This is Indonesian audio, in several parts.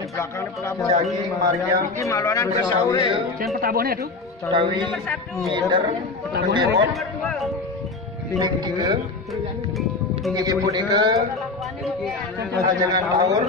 Di belakang ini pelabuhan. Daging, marjang, ini maluanan ke sahur. Yang petabuhannya itu? Tawi, feeder, pendewok, ini tiga, ini pun tiga, jangan taur.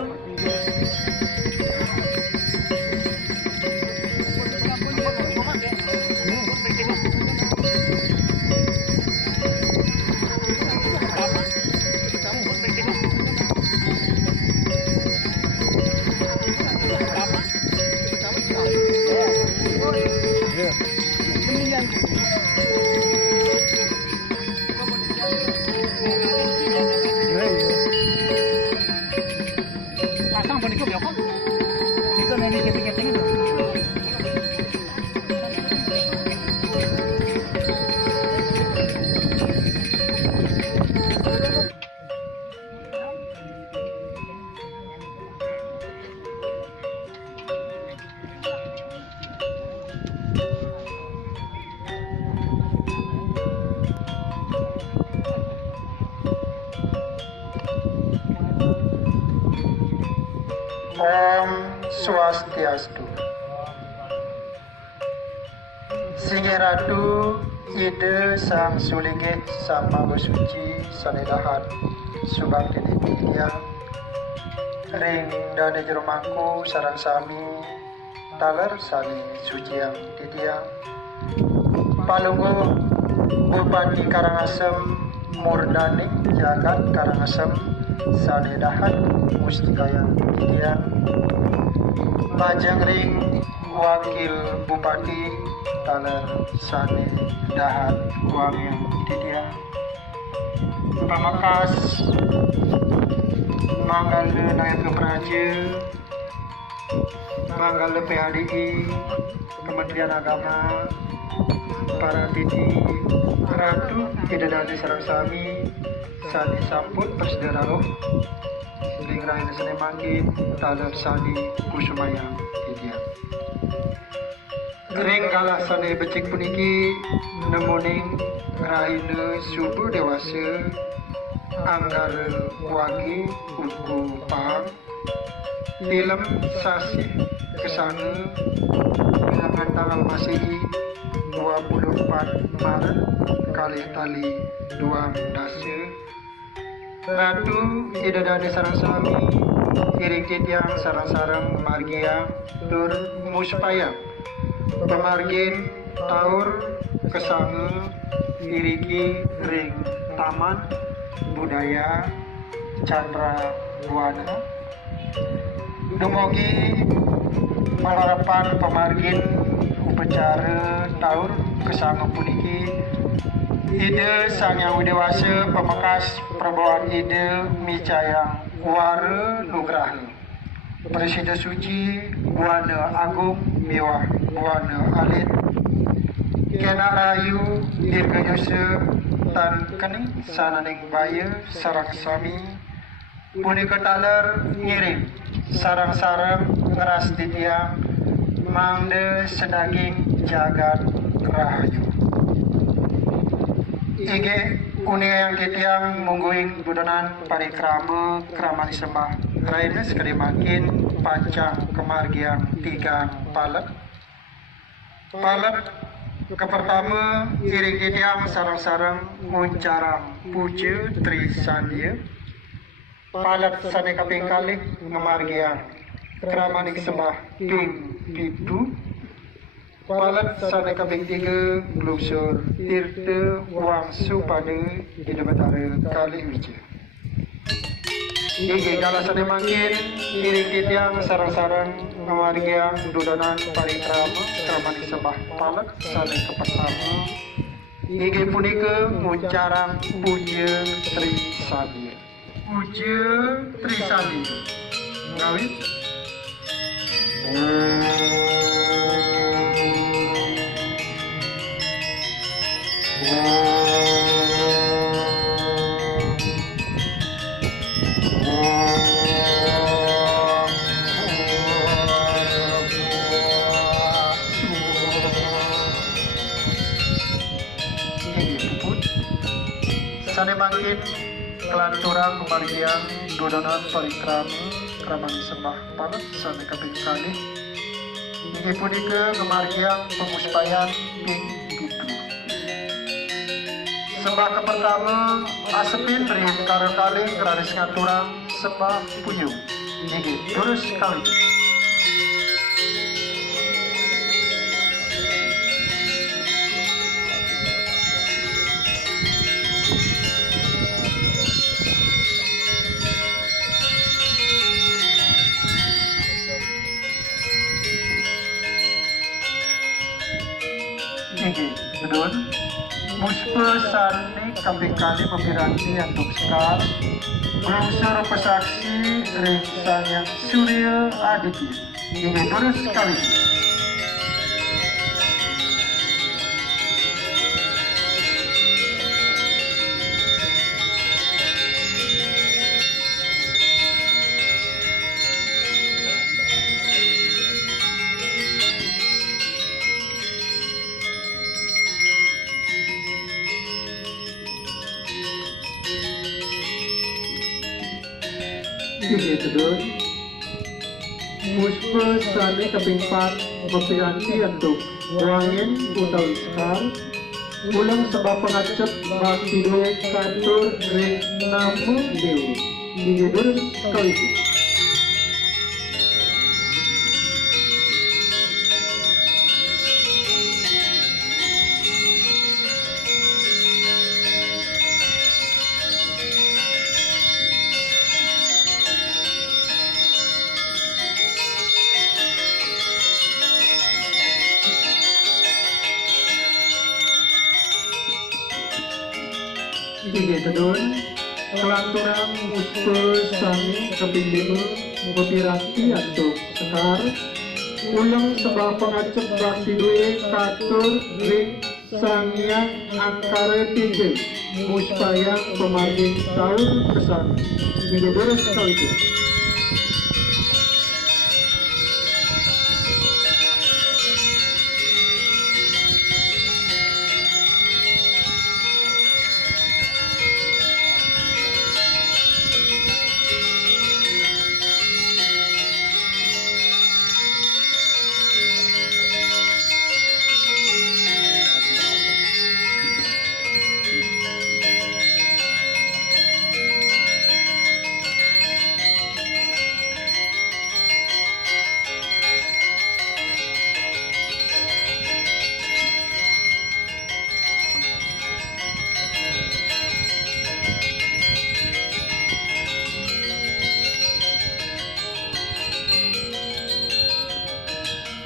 Pasang pun ikut kok. Itu nanti keting-keting itu. Om Swastiastu. Singgih Ratu Ide Sang Sulinggih Sama Besuci Sanedahat Subang Dini Tiang Ring Dane Jeromangku Sarang Sami Taler Sali Suciang Titiang Palunggu Bupati Karangasem Murdanik Jagat Karangasem Sanedahat Mustigayang Titiang Majang Ring Wakil Bupati Taler Sane Dahat Wangian Titiang Pamakas Manggala Naik Praja Manggala PHDI Kementerian Agama para titi Ratu Idadani Sarang Sami Sani Samput Persederaroh Ring Rahina Sene Mangkin Taler Sani Kusumayang Titiang Ring Galah Sane Becik Puniki Nemuning Rahina Subuh Dewasa Anggara Wagi Uku Pang Film Sasi Kesana Bilangan tanggal Masehi 24 Maret kali tali 2 dasa Ratu Idadani Sarang Sami Iring Titiang Sarang-sarang Margia Tur Muspaya Pemargin Taur Kesanga Iriki Ring Taman Budaya Chandra Buana Dumugi Malarapan Pemargin Upacara Taur Kesanga Puniki Ide Sang Yang Dewasa Pemakas Perbuatan Ide Micayang Wara Nugraha Presiden Suci Buana Agung Mewah Buana Alit Kena Rayu Dirganyusa Tan Kening Sananing Baya Sarang Sami Punika Taler Ngiring Sarang-sarang Ras Titiang Mangde Sedaging Jagat Rahayu Ige Unia Yang Titiang Mungguing Budanan Parikrama Kramani Sembah Raina Sekali Makin Pancang Kemargiang Tigang Palet Kepertama Iring Titiang Sarang-sarang Muncarang Puja Trisandia Palet Sane Kaping Kalih Ngemargiang Kramani Sembah Ping Pitu Palet Sane Kaping 3 Glusur Tirta Wangsu pada Ida Batara Kali Wija Igi Galah Sane Mangkin Iring Titiang Sarang-sarang Ngemargiang Dudanan Parikrama Kramani Sembah Palet Sane Kepertama Igi Punika Muncarang Puja Trisandia Puja Trisandia Ngawit Sane Mangkin Kelanturang Pemargian Dodonan Parikrama kramani sembah parat sami kaping kalih. Inggih punika kemargian pemuspayan ping 7. Sembah kepertama asepin ring karo kalih graris ngaturan sembah puyung. Inggih terus kali. Bedun Muspa sani kaping kali mempiranti untuk sekal Berunsur pesaksi ringsan yang Surya Aditya. Ini terus sekali. Ini bedun Muspa sani kaping 4 mempiranti untuk wangin utawi sekal ulang sebab pengacep bakti dua katur ring namu dewi. Ini terus sekali. Tiga kedun kelanturan muspa sami kaping 5 mempiranti untuk sekar ulang sebab pengacep bakti dua katur ring sangyang angkara 3 muspayang pemarging tahun kesan. Ini terus sekali.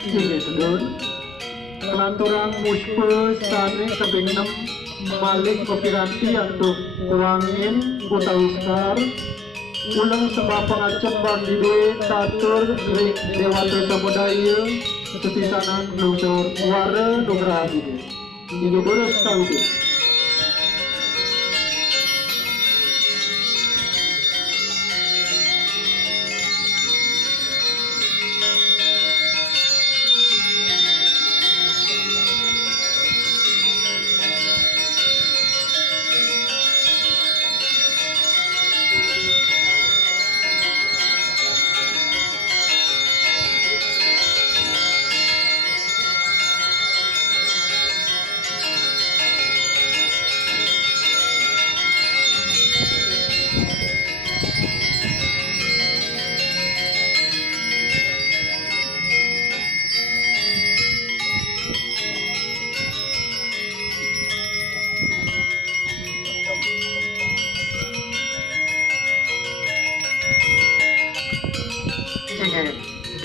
Ini bedun kelanturan muspa sani kaping 6 malik mempiranti untuk wangin utawi sekar ulang sebab pengacep bakti dua katur ring dewata samudaya setisanan nusur wara nugraha budi. Ini terus sekali.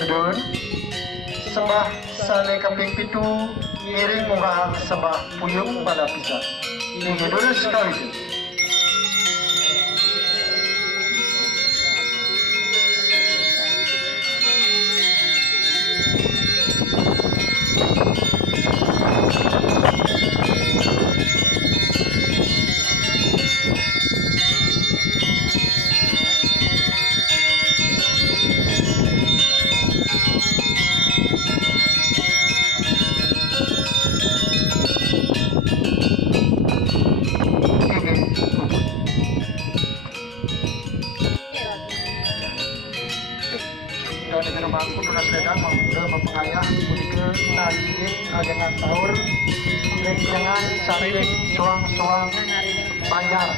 Bedun sembah sane kaping 7 miring munggahan sembah puyung pada pisah. Ini terus sekali. rencangan saking suang-suang banjar.